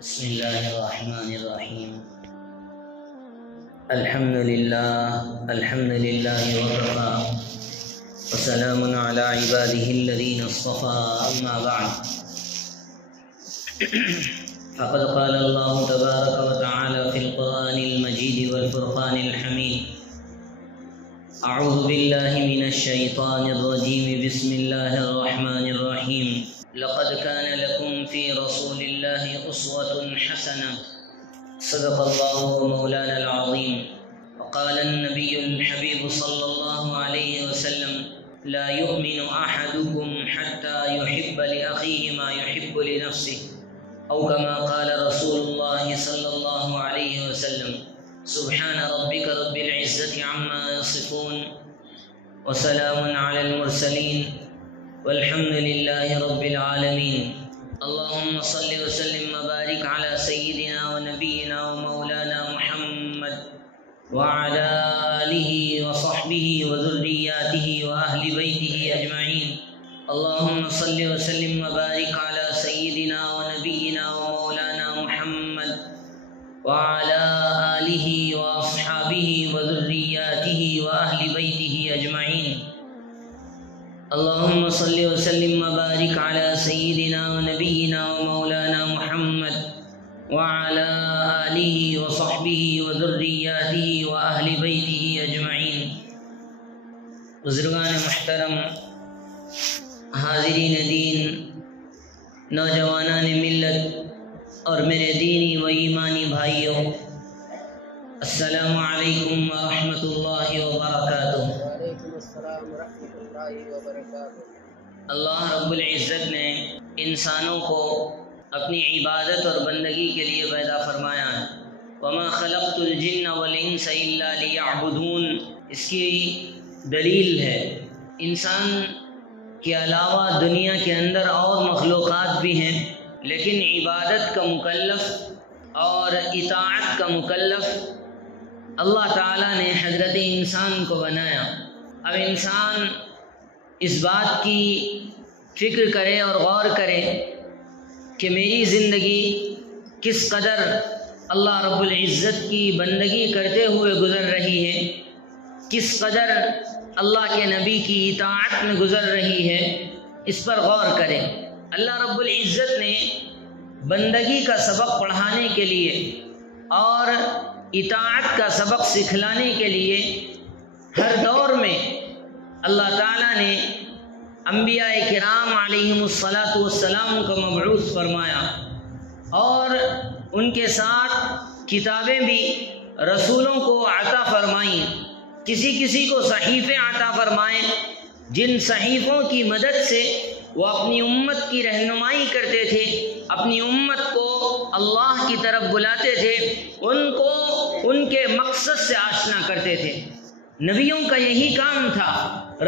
بسم الله الرحمن الرحيم. الحمد لله وكفى وسلام على عباده الذين اصطفى. أما بعد، فقد قال الله تبارك وتعالى في القرآن المجيد والفرقان الحميد: أعوذ بالله من الشيطان الرجيم. بسم الله الرحمن الرحيم. لقد كان لكم في رسول الله أسوة حسنة. صدق الله مولانا العظيم. وقال النبي الحبيب صلى الله عليه وسلم: لا يؤمن أحدكم حتى يحب لأخيه ما يحب لنفسه، أو كما قال رسول الله صلى الله عليه وسلم. سبحان ربك رب العزة عما يصفون، وسلام على المرسلين، والحمد لله رب العالمين. اللهم صل وسلم وبارك على سيدنا ونبينا ومولانا محمد وعلى آله وصحبه وذرياته وأهل بيته أجمعين. اللهم صل وسلم وبارك على سيدنا ونبينا ومولانا محمد وعلى آله وأصحابه وذرياته وأهل بيته أجمعين. اللهم صل وسلم وبارك على سيدنا ونبينا ومولانا محمد وعلى آله وصحبه وذرياته وأهل بيته أجمعين. بزرگان محترم، حاضرین دین، نوجوانان ملت اور میرے دینی و ایمانی بھائیوں، السلام علیکم ورحمۃ اللہ وبرکاتہ۔ اللہ رب العزت نے انسانوں کو اپنی عبادت اور بندگی کے لیے پیدا فرمایا ہے۔ وما خلقت الجن والانس الا لیعبدون، اس کی دلیل ہے انسان کے علاوہ دنیا کے اندر اور مخلوقات بھی ہیں، لیکن عبادت کا مکلف اور اطاعت کا مکلف اللہ تعالیٰ نے حضرت انسان کو بنایا۔ اب انسان اس بات کی فکر کرے اور غور کرے کہ میری زندگی کس قدر اللہ رب العزت کی بندگی کرتے ہوئے گزر رہی ہے، کس قدر اللہ کے نبی کی اطاعت میں گزر رہی ہے، اس پر غور کریں۔ اللہ رب العزت نے بندگی کا سبق پڑھانے کے لیے اور اطاعت کا سبق سکھلانے کے لیے ہر دور میں اللہ تعالیٰ نے انبیاء کرام علیہم الصلاۃ والسلام کو مبعوث فرمایا، اور ان کے ساتھ کتابیں بھی رسولوں کو عطا فرمائیں۔ کسی کو صحیفے عطا فرمائیں، جن صحیفوں کی مدد سے وہ اپنی امت کی رہنمائی کرتے تھے، اپنی امت کو اللہ کی طرف بلاتے تھے، ان کو ان کے مقصد سے آشنا کرتے تھے۔ نبیوں کا یہی کام تھا،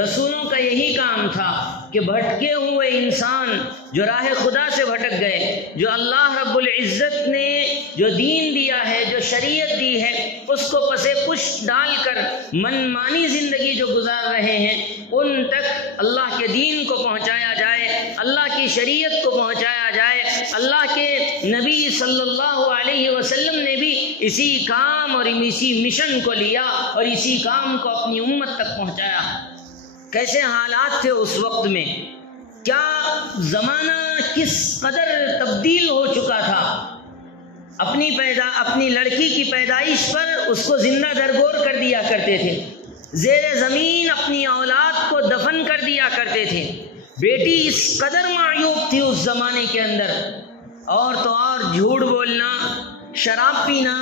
رسولوں کا یہی کام تھا کہ بھٹکے ہوئے انسان جو راہ خدا سے بھٹک گئے، جو اللہ رب العزت نے جو دین دیا ہے، جو شریعت دی ہے، اس کو پسے پشت ڈال کر منمانی زندگی جو گزار رہے ہیں، ان تک اللہ کے دین کو پہنچایا جائے، اللہ کی شریعت کو پہنچایا جائے۔ اللہ کے نبی صلی اللہ علیہ وسلم نے بھی اسی کام اور اسی مشن کو لیا اور اسی کام کو اپنی امت تک پہنچایا۔ کیسے حالات تھے اس وقت میں، کیا زمانہ کس قدر تبدیل ہو چکا تھا۔ اپنی لڑکی کی پیدائش پر اس کو زندہ درگور کر دیا کرتے تھے، زیر زمین اپنی اولاد کو دفن کر دیا کرتے تھے۔ بیٹی اس قدر معیوب تھی اس زمانے کے اندر، اور تو اور جھوٹ بولنا، شراب پینا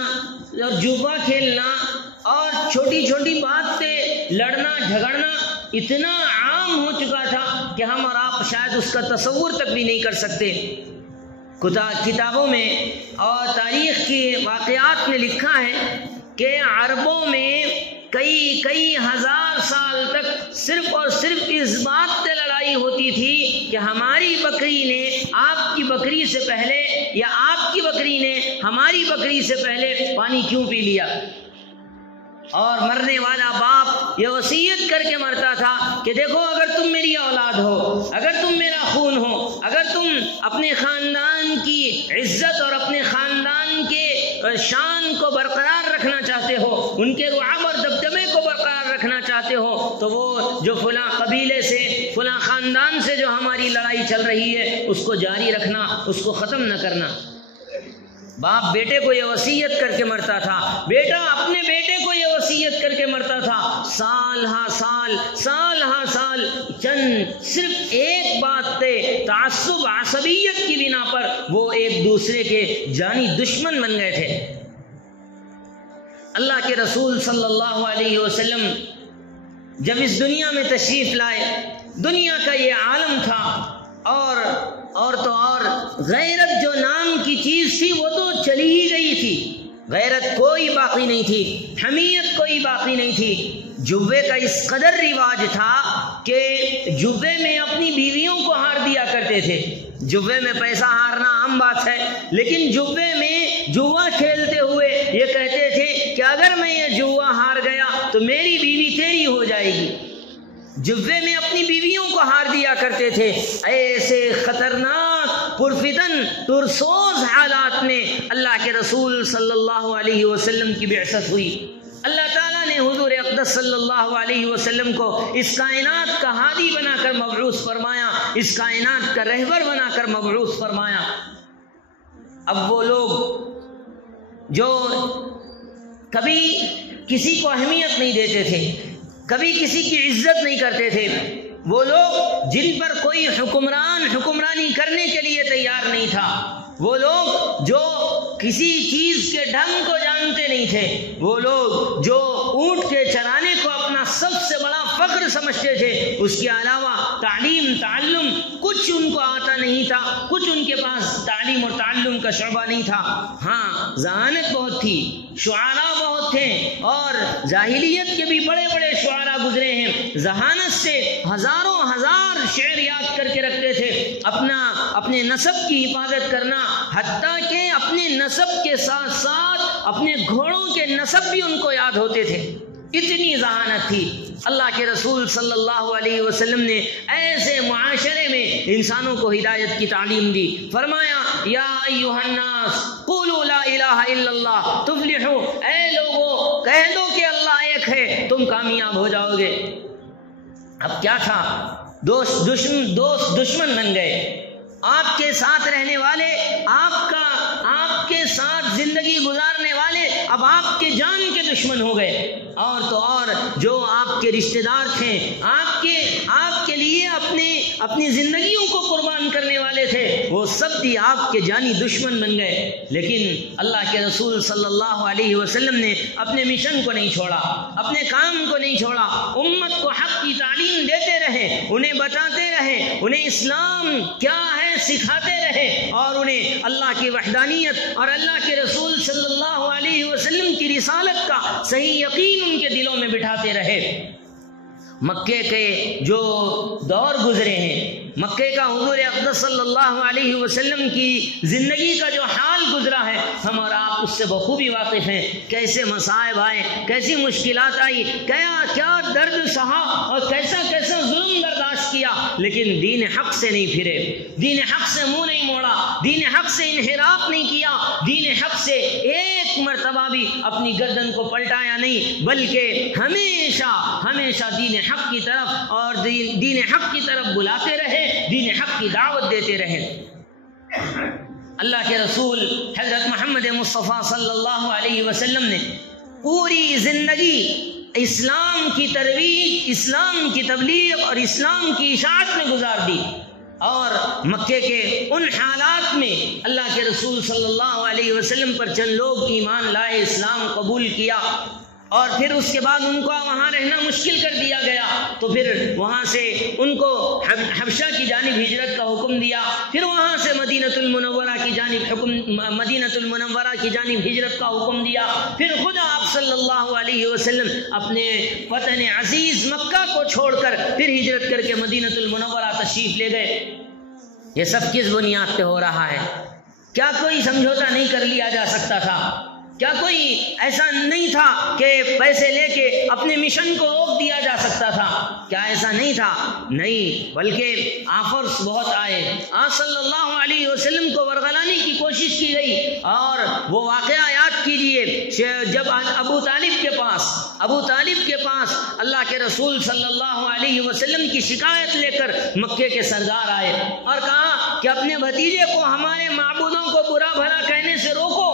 اور جوا کھیلنا اور چھوٹی چھوٹی بات پہ لڑنا جھگڑنا اتنا عام ہو چکا تھا کہ ہم اور آپ شاید اس کا تصور تک بھی نہیں کر سکتے۔ کتابوں میں اور تاریخ کی واقعات میں لکھا ہے کہ عربوں میں کئی ہزار سال تک صرف اور صرف اس بات پہ لڑائی ہوتی تھی کہ ہماری بکری نے آپ کی بکری سے پہلے یا آپ کی بکری نے ہماری بکری سے پہلے پانی کیوں پی لیا۔ اور مرنے والا باپ یہ وصیت کر کے مرتا تھا کہ دیکھو اگر تم میری اولاد ہو، اگر تم میرا خون ہو، اگر تم اپنے خاندان کی عزت اور اپنے خاندان کے شان کو برقرار رکھنا چاہتے ہو، ان کے رعب اور دبدبے کو برقرار رکھنا چاہتے ہو، تو وہ جو فلاں قبیلے سے فلاں خاندان سے جو ہماری لڑائی چل رہی ہے اس کو جاری رکھنا، اس کو ختم نہ کرنا۔ باپ بیٹے کو یہ وصیت کر کے مرتا تھا، بیٹا اپنے بیٹے کو یہ وصیت کر کے مرتا تھا، سال ہا سال چند صرف ایک بات پہ تعصب عصبیت کی بنا پر وہ ایک دوسرے کے جانی دشمن بن گئے تھے۔ اللہ کے رسول صلی اللہ علیہ وسلم جب اس دنیا میں تشریف لائے، دنیا کا یہ عالم تھا، اور تو اور غیرت جو نام کی چیز تھی وہ تو چلی ہی گئی تھی، غیرت کوئی باقی نہیں تھی، حمیت کوئی باقی نہیں تھی۔ جوے کا اس قدر رواج تھا کہ جوے میں اپنی بیویوں کو ہار دیا کرتے تھے۔ جوے میں پیسہ ہارنا عام بات ہے، لیکن جوے میں جوا کھیلتے ہوئے یہ کہتے تھے کہ اگر میں یہ جوا ہار گیا تو میری بیوی تیری ہو جائے گی۔ جوے میں اپنی بیویوں کو ہار دیا کرتے تھے۔ ایسے خطرناک پرفتن پرسوز حالات میں اللہ کے رسول صلی اللہ علیہ وسلم کی بعثت ہوئی۔ اللہ تعالیٰ نے حضور اقدس صلی اللہ علیہ وسلم کو اس کائنات کا ہادی بنا کر مبعوث فرمایا، اس کائنات کا رہبر بنا کر مبعوث فرمایا۔ اب وہ لوگ جو کبھی کسی کو اہمیت نہیں دیتے تھے، کبھی کسی کی عزت نہیں کرتے تھے، وہ لوگ جن پر کوئی حکمرانی کرنے کے لیے تیار نہیں تھا، وہ لوگ جو کسی چیز کے ڈھنگ کو جانتے نہیں تھے، وہ لوگ جو اونٹ کے چرانے کو اپنا سب سے بڑا فخر سمجھتے تھے، اس کے علاوہ تعلیم تعلم کچھ ان کو آتا نہیں تھا، کچھ ان کے پاس تعلیم اور تعلم کا شعبہ نہیں تھا۔ ہاں ذہانت بہت تھی، شعراء بہت تھے، اور جاہلیت کے بھی بڑے بڑے شعراء گزرے ہیں، ذہانت سے ہزاروں ہزار شعر یاد کر کے رکھتے تھے۔ اپنے نسب کی حفاظت کرنا، حتیٰ کہ اپنے نسب کے ساتھ ساتھ اپنے گھوڑوں کے نسب بھی ان کو یاد ہوتے تھے، اتنی ذہانت تھی۔ اللہ کے رسول صلی اللہ علیہ وسلم نے ایسے معاشرے میں انسانوں کو ہدایت کی تعلیم دی۔ فرمایا یا ایھا الناس قولوا لا الہ الا اللہ تفلحوا، اے لوگوں کہہ دو کہ اللہ ایک ہے، تم کامیاب ہو جاؤ گے۔ اب کیا تھا، دوست دشمن بن گئے، آپ کے ساتھ رہنے والے، آپ کے ساتھ زندگی گزارنے والے اب آپ کے جان کے دشمن ہو گئے، اور تو اور جو آپ کے رشتہ دار تھے، آپ کے لیے اپنی زندگیوں کو قربان کرنے والے تھے، وہ سب بھی آپ کے جانی دشمن بن گئے۔ لیکن اللہ کے رسول صلی اللہ علیہ وسلم نے اپنے مشن کو نہیں چھوڑا، اپنے کام کو نہیں چھوڑا، امت کو حق کی تعلیم دیتے رہے، انہیں بتاتے رہے، انہیں اسلام کیا ہے سکھاتے رہے، اور انہیں اللہ کی وحدانیت اور اللہ کے رسول صلی اللہ علیہ وسلم کی رسالت کا صحیح یقین ان کے دلوں میں بٹھاتے رہے۔ مکے کے جو دور گزرے ہیں، مکے کا حضور اقدس صلی اللہ علیہ وسلم کی زندگی کا جو حال گزرا ہے، ہم اور آپ اس سے بخوبی واقف ہیں۔ کیسے مصائب آئے، کیسی مشکلات آئی، کیا درد سہا اور کیسا ظلم برداشت کیا، لیکن دین حق سے نہیں پھرے، دین حق سے منہ نہیں موڑا، دین حق سے انحراف نہیں کیا، دین حق سے ایک مرتبہ بھی اپنی گردن کو پلٹایا نہیں، بلکہ ہمیشہ دین حق کی طرف اور دین حق کی طرف بلاتے رہے، دین حق کی دعوت دیتے رہے۔ اللہ کے رسول حضرت محمد مصطفیٰ صلی اللہ علیہ وسلم نے پوری زندگی اسلام کی ترویج، اسلام کی تبلیغ اور اسلام کی اشاعت میں گزار دی، اور مکے کے ان حالات میں اللہ کے رسول صلی اللہ علیہ وسلم پر چند لوگ ایمان لائے، اسلام قبول کیا، اور پھر اس کے بعد ان کو وہاں رہنا مشکل کر دیا گیا، تو پھر وہاں سے ان کو حبشہ کی جانب ہجرت کا حکم دیا، پھر وہاں سے مدینۃ المنورہ کی جانب ہجرت کا حکم دیا، پھر خود آپ صلی اللہ علیہ وسلم اپنے وطن عزیز مکہ کو چھوڑ کر پھر ہجرت کر کے مدینۃ المنورہ تشریف لے گئے۔ یہ سب کس بنیاد پہ ہو رہا ہے؟ کیا کوئی سمجھوتا نہیں کر لیا جا سکتا تھا؟ کیا کوئی ایسا نہیں تھا کہ پیسے لے کے اپنے مشن کو روک دیا جا سکتا تھا؟ کیا ایسا نہیں تھا؟ نہیں، بلکہ آفرز بہت آئے، آپ صلی اللہ علیہ وسلم کو ورغلانے کی کوشش کی گئی، اور وہ واقعہ یاد کیجئے جب ابو طالب کے پاس اللہ کے رسول صلی اللہ علیہ وسلم کی شکایت لے کر مکے کے سردار آئے اور کہا کہ اپنے بھتیجے کو ہمارے معبودوں کو برا بھلا کہنے سے روکو،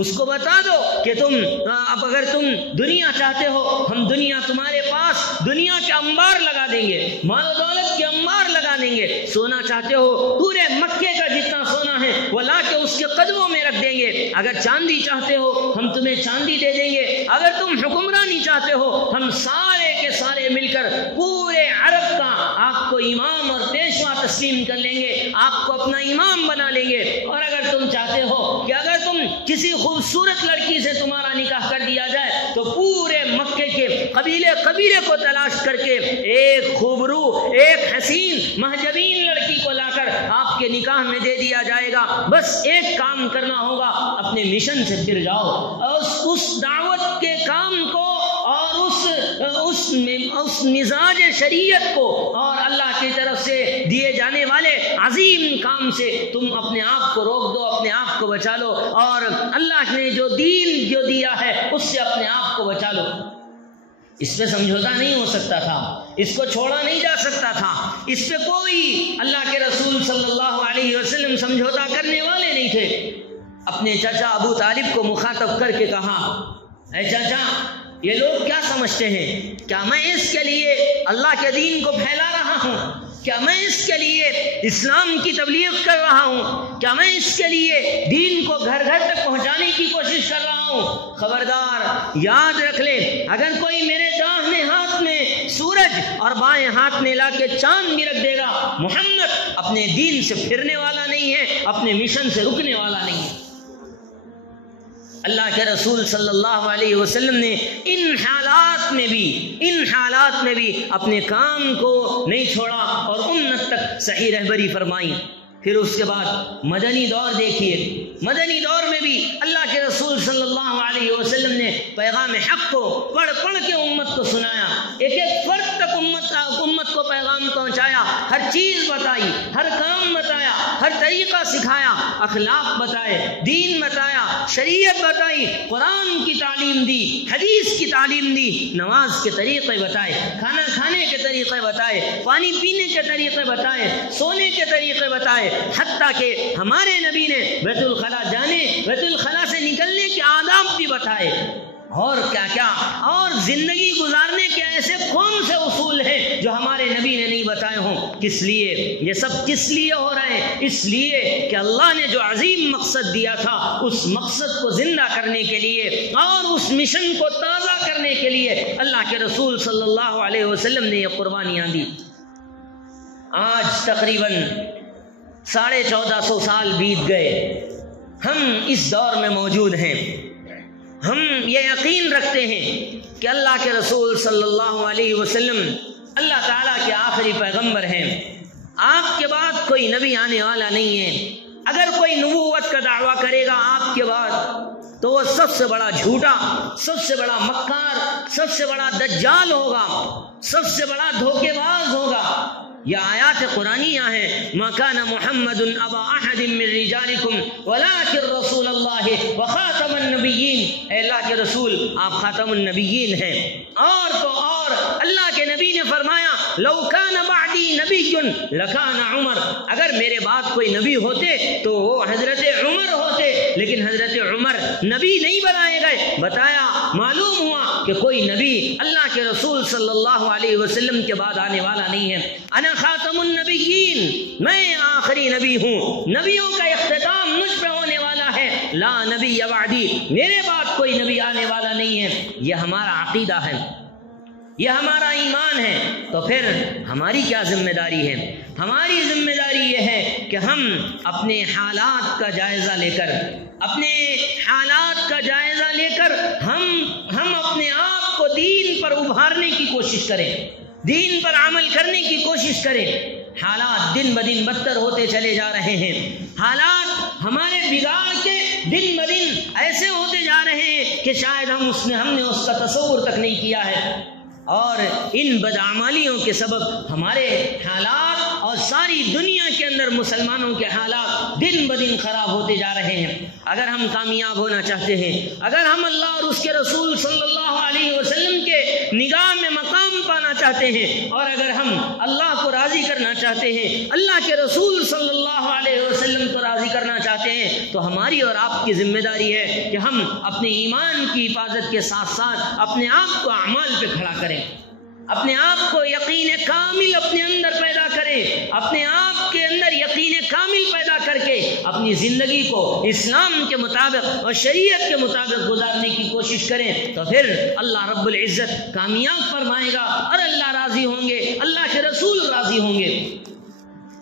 اس کو بتا دو کہ اب اگر تم دنیا چاہتے ہو، ہم دنیا تمہارے پاس دنیا کے انبار لگا دیں گے، مال و دولت کے انبار لگا دیں گے، سونا چاہتے ہو پورے مکے کا جتنا سونا ہے وہ لا کے اس کے قدموں میں رکھ دیں گے، اگر چاندی چاہتے ہو ہم تمہیں چاندی دے دیں گے، اگر تم حکمرانی چاہتے ہو ہم سارے کے سارے مل کر پورے عرب کا آپ کو امام اور پیشوا تسلیم کر لیں گے، آپ کو اپنا امام بنا لیں گے، اور اگر تم چاہتے ہو کہ اگر تم کسی خوبصورت لڑکی سے تمہارا نکاح کر دیا جائے تو پورے مکے کے قبیلے کو تلاش کر کے ایک خوبرو، ایک حسین مہجبین لڑکی کو لا کر آپ کے نکاح میں دے دیا جائے گا، بس ایک کام کرنا ہوگا، اپنے مشن سے پھر جاؤ، اور اس دعوت کے کام کو اور اس مزاج شریعت کو اور اللہ کی طرف سے دیے جانے والے عظیم کام سے تم اپنے آپ کو روک دو، اپنے آپ کو بچا لو، اور اللہ نے جو دین جو دیا ہے اس سے اپنے آپ کو بچا لو۔ اس پہ سمجھوتا نہیں ہو سکتا تھا، اس کو چھوڑا نہیں جا سکتا تھا، اس پہ کوئی اللہ کے رسول صلی اللہ علیہ وسلم سمجھوتا کرنے والے نہیں تھے۔ اپنے چچا ابو طالب کو مخاطب کر کے کہا، اے چچا، یہ لوگ کیا سمجھتے ہیں؟ کیا میں اس کے لیے اللہ کے دین کو پھیلا رہا ہوں؟ کیا میں اس کے لیے اسلام کی تبلیغ کر رہا ہوں؟ کیا میں اس کے لیے دین کو گھر گھر تک پہنچانے کی کوشش کر رہا ہوں؟ خبردار، یاد رکھ لے، اگر کوئی میرے داہنے ہاتھ میں سورج اور بائیں ہاتھ میں لا کے چاند بھی رکھ دے گا، محمد اپنے دین سے پھرنے والا نہیں ہے، اپنے مشن سے رکنے والا نہیں ہے۔ اللہ کے رسول صلی اللہ علیہ وسلم نے ان حالات میں بھی اپنے کام کو نہیں چھوڑا اور امت تک صحیح رہبری فرمائی۔ پھر اس کے بعد مدنی دور دیکھیے، مدنی دور میں بھی اللہ کے رسول صلی اللہ علیہ وسلم نے پیغام حق کو پڑھ کے امت کو سنایا، ایک ایک فرد تک امت کو پیغام پہنچایا، ہر چیز بتائی، ہر کام بتایا، ہر طریقہ سکھایا، اخلاق بتائے، دین بتایا، شریعت بتائی، قرآن کی تعلیم دی، حدیث کی تعلیم دی، نماز کے طریقے بتائے، کھانا کھانے کے طریقے بتائے، پانی پینے کے طریقے بتائے، سونے کے طریقے بتائے، حتیٰ کہ ہمارے نبی نے بیت الخلا جانے، بیت الخلا سے نکلنے کے آداب بھی بتائے، اور کیا کیا، اور زندگی گزارنے کے ایسے کون سے اصول ہیں جو ہمارے نبی نے نہیں بتائے ہوں۔ کس لیے یہ سب کس لیے ہو رہے ہیں؟ اس لیے کہ اللہ نے جو عظیم مقصد دیا تھا اس مقصد کو زندہ کرنے کے لیے اور اس مشن کو تازہ کرنے کے لیے اللہ کے رسول صلی اللہ علیہ وسلم نے یہ قربانیاں دی۔ آج تقریباً 1450 سال بیت گئے، ہم اس دور میں موجود ہیں، ہم یہ یقین رکھتے ہیں کہ اللہ کے رسول صلی اللہ علیہ وسلم اللہ تعالیٰ کے آخری پیغمبر ہیں، آپ کے بعد کوئی نبی آنے والا نہیں ہے۔ اگر کوئی نبوت کا دعویٰ کرے گا آپ کے بعد تو وہ سب سے بڑا جھوٹا، سب سے بڑا مکار، سب سے بڑا دجال ہوگا، سب سے بڑا دھوکے باز ہوگا۔ یہ آیات قرآنیہ ہیں، ما کان محمد ابا احد من رجالکم ولکن رسول اللہ وخاتم النبیین، اے اللہ کے رسول آپ خاتم النبیین ہیں۔ اور تو اور اللہ کے نبی نے فرمایا لو کان بعدی نبی لکان عمر، اگر میرے بعد کوئی نبی ہوتے تو وہ حضرت عمر ہوتے، لیکن حضرت عمر نبی نہیں بنائے گئے۔ بتایا، معلوم ہوا کہ کوئی نبی اللہ کے رسول صلی اللہ علیہ وسلم کے بعد آنے والا نہیں ہے۔ انا خاتم النبیین، میں آخری نبی ہوں، نبیوں کا اختتام مجھ پہ ہونے والا ہے، لا نبی بعدی، میرے بعد کوئی نبی آنے والا نہیں ہے۔ یہ ہمارا عقیدہ ہے، یہ ہمارا ایمان ہے۔ تو پھر ہماری کیا ذمہ داری ہے؟ ہماری ذمہ داری یہ ہے کہ ہم اپنے حالات کا جائزہ لے کر ہم اپنے آپ کو دین پر ابھارنے کی کوشش کریں، دین پر عمل کرنے کی کوشش کریں۔ حالات دن بدن بدتر ہوتے چلے جا رہے ہیں، حالات ہمارے بگاڑ کے دن بدن ایسے ہوتے جا رہے ہیں کہ شاید ہم نے اس کا تصور تک نہیں کیا ہے، اور ان بدعمالیوں کے سبب ہمارے حالات اور ساری دنیا کے اندر مسلمانوں کے حالات دن بدن خراب ہوتے جا رہے ہیں۔ اگر ہم کامیاب ہونا چاہتے ہیں، اگر ہم اللہ اور اس کے رسول صلی اللہ علیہ وسلم کے نگاہ میں مقام پانا چاہتے ہیں، اور اگر ہم اللہ کو راضی کرنا چاہتے ہیں، اللہ کے رسول صلی اللہ علیہ وسلم کو راضی کرنا چاہتے ہیں، تو ہماری اور آپ کی ذمہ داری ہے کہ ہم اپنے ایمان کی حفاظت کے ساتھ ساتھ اپنے آپ کو اعمال پہ کھڑا کریں، اپنے آپ کو یقین کامل اپنے اندر پیدا کریں، اپنے آپ کے اندر یقین کامل پیدا کر کے اپنی زندگی کو اسلام کے مطابق اور شریعت کے مطابق گزارنے کی کوشش کریں، تو پھر اللہ رب العزت کامیاب فرمائے گا اور اللہ راضی ہوں گے، اللہ کے رسول راضی ہوں گے۔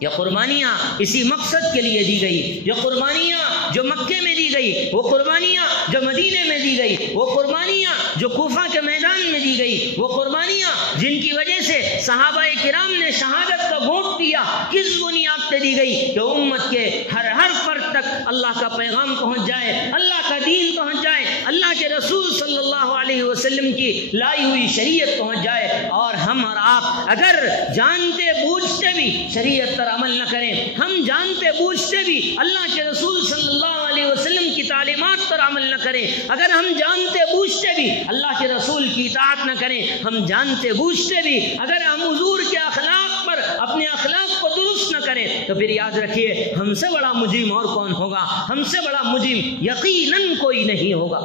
یہ قربانیاں اسی مقصد کے لیے دی گئی، یہ قربانیاں جو مکے میں دی گئی، وہ قربانیاں جو مدینے میں دی گئی، وہ قربانیاں جو کوفہ کے میدان میں دی گئی، وہ قربانیاں جن کی وجہ سے صحابہ کرام نے شہادت کا گھونٹ دیا، کس بنیاد پہ دی گئی؟ کہ امت کے ہر فرد تک اللہ کا پیغام پہنچ جائے، اللہ کا دین پہنچ جائے، اللہ کے رسول صلی اللہ علیہ وسلم کی لائی ہوئی شریعت پہنچ جائے۔ اور ہم اور آپ اگر جانتے بوجھتے بھی شریعت پر عمل نہ کریں، ہم جانتے بوجھتے بھی اللہ کے رسول صلی اللہ علیہ وسلم کی تعلیمات پر عمل نہ کریں، اگر ہم جانتے بوجھتے بھی اللہ کے رسول کی اطاعت نہ کریں، ہم جانتے بوجھتے بھی اگر ہم حضور کے اخلاق پر اپنے اخلاق کو درست نہ کریں، تو پھر یاد رکھیے ہم سے بڑا مجرم اور کون ہوگا؟ ہم سے بڑا مجرم یقیناً کوئی نہیں ہوگا۔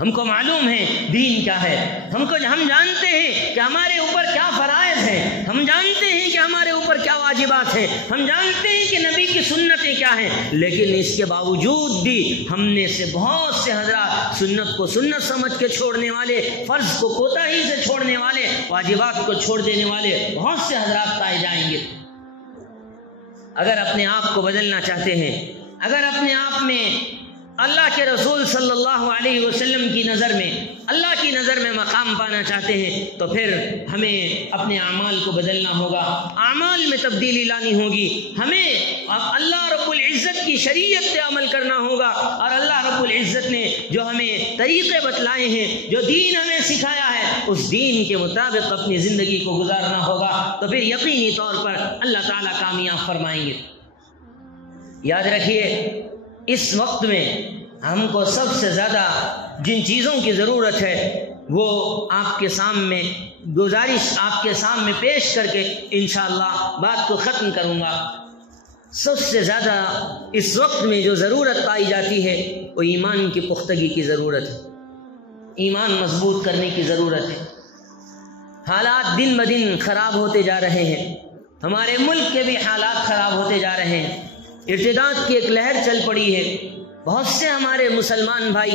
ہم کو معلوم ہے دین کیا ہے، ہم جانتے ہیں کہ ہمارے اوپر کیا فرائض ہیں، ہم جانتے ہیں کہ ہمارے اوپر کیا واجبات ہیں، ہم جانتے ہیں کہ نبی کی سنتیں کیا ہیں، لیکن اس کے باوجود بھی ہم نے سے بہت سے حضرات سنت کو سنت سمجھ کے چھوڑنے والے، فرض کو کوتاہی سے چھوڑنے والے، واجبات کو چھوڑ دینے والے بہت سے حضرات پائے جائیں گے۔ اگر اپنے آپ کو بدلنا چاہتے ہیں، اگر اپنے آپ میں اللہ کے رسول صلی اللہ علیہ وسلم کی نظر میں، اللہ کی نظر میں مقام پانا چاہتے ہیں، تو پھر ہمیں اپنے اعمال کو بدلنا ہوگا، اعمال میں تبدیلی لانی ہوگی، ہمیں اللہ رب العزت کی شریعت پہ عمل کرنا ہوگا، اور اللہ رب العزت نے جو ہمیں طریقے بتلائے ہیں، جو دین ہمیں سکھایا ہے، اس دین کے مطابق اپنی زندگی کو گزارنا ہوگا، تو پھر یقینی طور پر اللہ تعالیٰ کامیاب فرمائیں گے۔ یاد رکھیے اس وقت میں ہم کو سب سے زیادہ جن چیزوں کی ضرورت ہے وہ آپ کے سامنے گزارش آپ کے سامنے پیش کر کے انشاءاللہ بات کو ختم کروں گا۔ سب سے زیادہ اس وقت میں جو ضرورت پائی جاتی ہے وہ ایمان کی پختگی کی ضرورت ہے، ایمان مضبوط کرنے کی ضرورت ہے۔ حالات دن بدن خراب ہوتے جا رہے ہیں، ہمارے ملک کے بھی حالات خراب ہوتے جا رہے ہیں، ارتداد کی ایک لہر چل پڑی ہے، بہت سے ہمارے مسلمان بھائی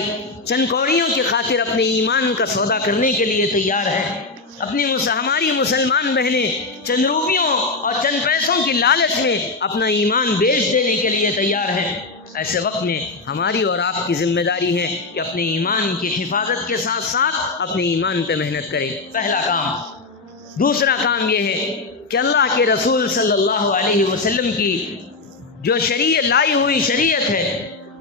چند کوڑیوں کی خاطر اپنے ایمان کا سودا کرنے کے لیے تیار ہیں، ہماری مسلمان بہنیں چند روپیوں اور چند پیسوں کی لالچ میں اپنا ایمان بیچ دینے کے لیے تیار ہیں۔ ایسے وقت میں ہماری اور آپ کی ذمہ داری ہے کہ اپنے ایمان کی حفاظت کے ساتھ ساتھ اپنے ایمان پہ محنت کریں، پہلا کام۔ دوسرا کام یہ ہے کہ اللہ کے رسول صلی اللہ علیہ وسلم کی جو شریعت لائی ہوئی شریعت ہے،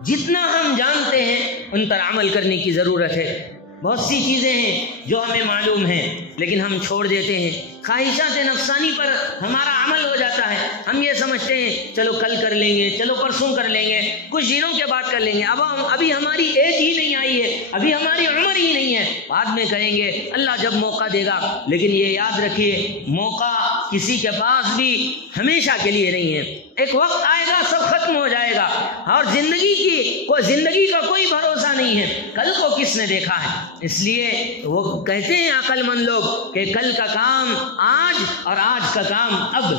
جتنا ہم جانتے ہیں ان پر عمل کرنے کی ضرورت ہے۔ بہت سی چیزیں ہیں جو ہمیں معلوم ہیں لیکن ہم چھوڑ دیتے ہیں، خواہشات نفسانی پر ہمارا عمل ہو جاتا ہے، ہم یہ سمجھتے ہیں چلو کل کر لیں گے، چلو پرسوں کر لیں گے، کچھ دنوں کے بعد کر لیں گے، ابھی ہماری ایج ہی نہیں آئی ہے، ابھی ہماری عمر ہی نہیں ہے، بعد میں کریں گے، اللہ جب موقع دے گا۔ لیکن یہ یاد رکھیے موقع کسی کے پاس بھی ہمیشہ کے لیے نہیں ہے، ایک وقت آئے گا سب ختم ہو جائے گا، اور زندگی کا کوئی بھروسہ نہیں ہے، کل کو کس نے دیکھا ہے۔ اس لیے وہ کہتے ہیں عقل مند لوگ کہ کل کا کام آج اور آج کا کام اب،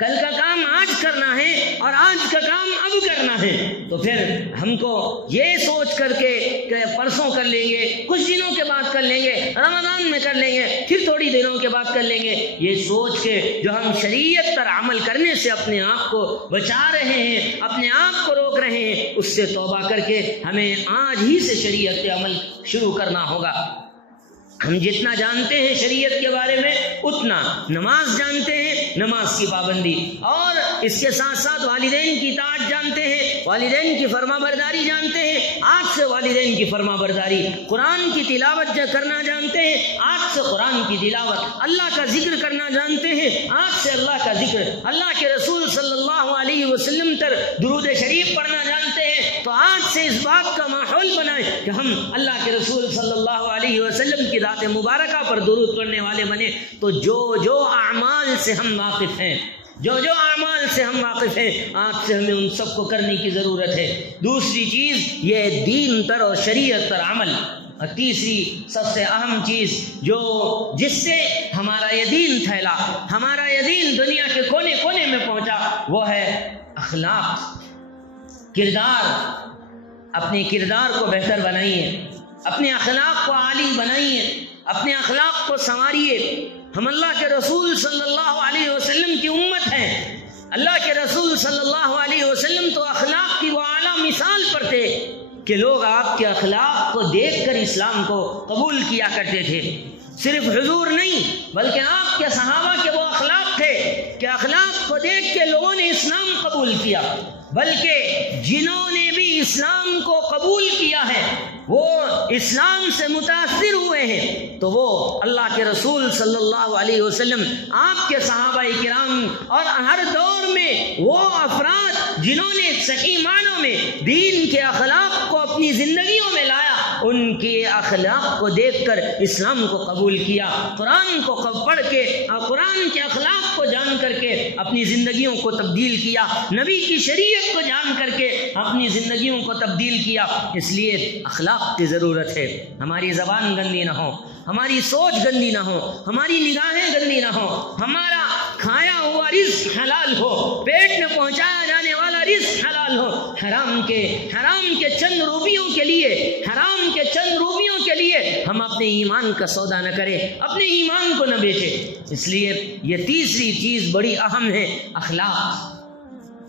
کل کا کام آج کرنا ہے اور آج کا کام اب کرنا ہے۔ تو پھر ہم کو یہ سوچ کر کے کہ پرسوں کر لیں گے، کچھ دنوں کے بعد کر لیں گے، رمضان میں کر لیں گے، پھر تھوڑی دنوں کے بعد کر لیں گے، یہ سوچ کے جو ہم شریعت پر عمل کرنے سے اپنے آپ کو بچا رہے ہیں، اپنے آپ کو روک رہے ہیں، اس سے توبہ کر کے ہمیں آج ہی سے شریعت پہ عمل شروع کرنا ہوگا۔ ہم جتنا جانتے ہیں شریعت کے بارے میں اتنا نماز جانتے ہیں، نماز کی پابندی، اور اس کے ساتھ ساتھ والدین کی اطاعت جانتے ہیں، والدین کی فرما برداری جانتے ہیں، آج سے والدین کی فرما برداری، قرآن کی تلاوت کرنا جانتے ہیں، آج سے قرآن کی تلاوت، اللہ کا ذکر کرنا جانتے ہیں، آج سے اللہ کا ذکر، اللہ کے رسول صلی اللہ علیہ وسلم پر درود شریف پڑھنا جانتے ہیں تو آج سے اس بات کا ماحول بنائیں کہ ہم اللہ کے رسول صلی اللہ علیہ وسلم کی ذات مبارکہ پر درود پڑھنے والے بنے۔ تو جو اعمال سے ہم واقف ہیں، جو اعمال سے ہم واقف ہیں، آج سے ہمیں ان سب کو کرنے کی ضرورت ہے۔ دوسری چیز یہ دین پر اور شریعت پر عمل، اور تیسری سب سے اہم چیز جس سے ہمارا یہ دین پھیلا، ہمارا یہ دین دنیا کے کونے کونے میں پہنچا، وہ ہے اخلاق، کردار۔ اپنے کردار کو بہتر بنائیے، اپنے اخلاق کو عالی بنائیے، اپنے اخلاق کو سنواریے۔ ہم اللہ کے رسول صلی اللہ علیہ وسلم کی امت ہیں، اللہ کے رسول صلی اللہ علیہ وسلم تو اخلاق کی وہ اعلیٰ مثال پر تھے کہ لوگ آپ کے اخلاق کو دیکھ کر اسلام کو قبول کیا کرتے تھے۔ صرف حضور نہیں بلکہ آپ کے صحابہ کے وہ اخلاق تھے کہ اخلاق کو دیکھ کے لوگوں نے اسلام قبول کیا، بلکہ جنہوں نے بھی اسلام کو قبول کیا ہے وہ اسلام سے متاثر ہوئے ہیں تو وہ اللہ کے رسول صلی اللہ علیہ وسلم، آپ کے صحابہ کرام اور ہر دور میں وہ افراد جنہوں نے صحیح معنوں میں دین کے اخلاق کو اپنی زندگیوں میں لایا، ان کے اخلاق کو دیکھ کر اسلام کو قبول کیا، قرآن کو پڑھ کے اور قرآن کے اخلاق کو جان کر کے اپنی زندگیوں کو تبدیل کیا، نبی کی شریعت کو جان کر کے اپنی زندگیوں کو تبدیل کیا۔ اس لیے اخلاق کی ضرورت ہے۔ ہماری زبان گندی نہ ہو، ہماری سوچ گندی نہ ہو، ہماری نگاہیں گندی نہ ہو، ہمارا کھایا ہوا رزق حلال ہو، پیٹ میں پہنچایا جانے والا رزق حلال ہو، حرام کے چند روپیوں کے لیے ہم اپنے ایمان کا سودا نہ کریں، اپنے ایمان کو نہ بیچیں۔ اس لیے یہ تیسری چیز بڑی اہم ہے، اخلاق۔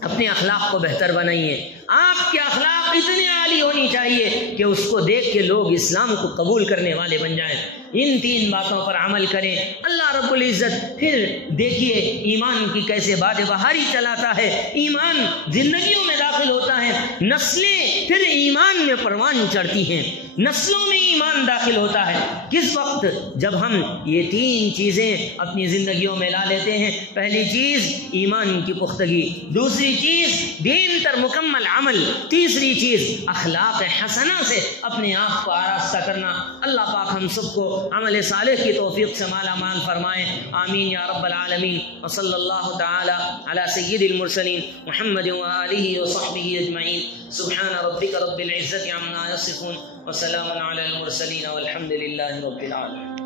اپنے اخلاق کو بہتر بنائیے، آپ کے اخلاق اتنے عالی ہونی چاہیے کہ اس کو دیکھ کے لوگ اسلام کو قبول کرنے والے بن جائیں۔ ان تین باتوں پر عمل کریں، اللہ رب العزت پھر دیکھیے ایمان کی کیسے باد بہاری چلاتا ہے، ایمان زندگیوں میں داخل ہوتا ہے، نسلیں پھر ایمان میں پروان چڑھتی ہیں، نسلوں میں ایمان داخل ہوتا ہے۔ کس وقت؟ جب ہم یہ تین چیزیں اپنی زندگیوں میں لا لیتے ہیں۔ پہلی چیز ایمان کی پختگی، دوسری چیز دین پر مکمل عمل، تیسری چیز اخلاق حسنہ سے اپنے آپ کو آراستہ کرنا۔ اللہ پاک ہم سب کو عمل صالح کی توفیق سے مالا مال فرمائے، آمین یا رب العالمین۔ وصلی اللہ تعالی علی سید المرسلین محمد وآلہ وصحبہ اجمعین۔ سبحان ربک رب العزت عما یصفون وسلام علی المرسلین والحمد للہ رب العالمین۔